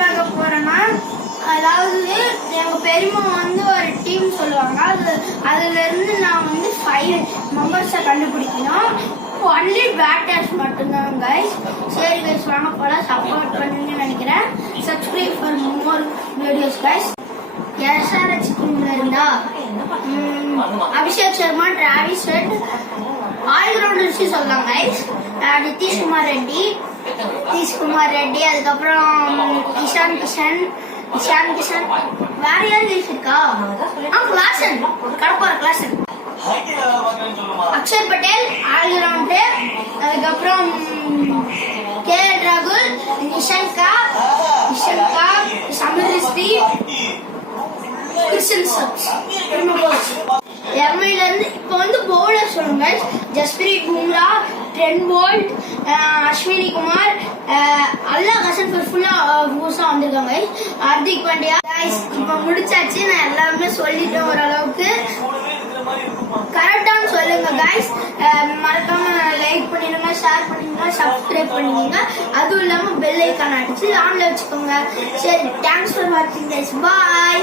பார்க்க போறேன்னா, அதாவது எங்க பெரியம்மா வந்து ஒரு டீம் சொல்லுவாங்க. அதுல இருந்து நான் வந்து 5 மெம்பர்ஸை கண்டுபிடிக்கணும். ஒன்லி பேட்டர்ஸ் மட்டும்தான் கைஸ். சரி கைஸ், வாங்க போல சப்போர்ட் பண்ணுங்கன்னு நினைக்கிறேன். Subscribe for more videos guys. SRH டீம்ல இருந்தா Abhishek Sharma, Travis Head, allrounders சொல்லலாம் கைஸ். நிதிஷ்குமார் ரெட்டி, அதுக்கப்புறம் இஷான் கிஷன், வேற யாரு கைஸ் இருக்கா? கிளாசன், கடப்பார கிளாசன், அக்ஷர் பட்டேல் ஆல்ரவுண்டர், அதுக்கப்புறம் KL ராகுல், நிஷங்கா, சமீர் ரிஸ்டி, எம்ஐல இருந்து இப்போ வந்து பவுலர் சொல்லுங்க. ஜஸ்பிரீத் பும்ரா, ட்ரெண்ட் போல்ட், அஸ்வினி குமார், அல்லா கசன் ஃபுல்லா புதுசா வந்திருக்காங்க. ஹார்திக் பாண்டியா. இப்போ முடிச்சாச்சு, நான் எல்லாருமே சொல்லிட்டேன் ஓரளவுக்கு. கரெக்டானு சொல்லுங்க கைஸ். மறக்காம லைக் பண்ணிடுங்க, ஷேர் பண்ணிடுங்க, சப்ஸ்கிரைப் பண்ணிடுங்க. அதுவும் இல்லாம பெல் ஐக்கான் அடிச்சு ஆன்ல வச்சுக்கோங்க. சரி, தேங்க்ஸ் ஃபார் வாட்சிங் கைஸ். பாய்.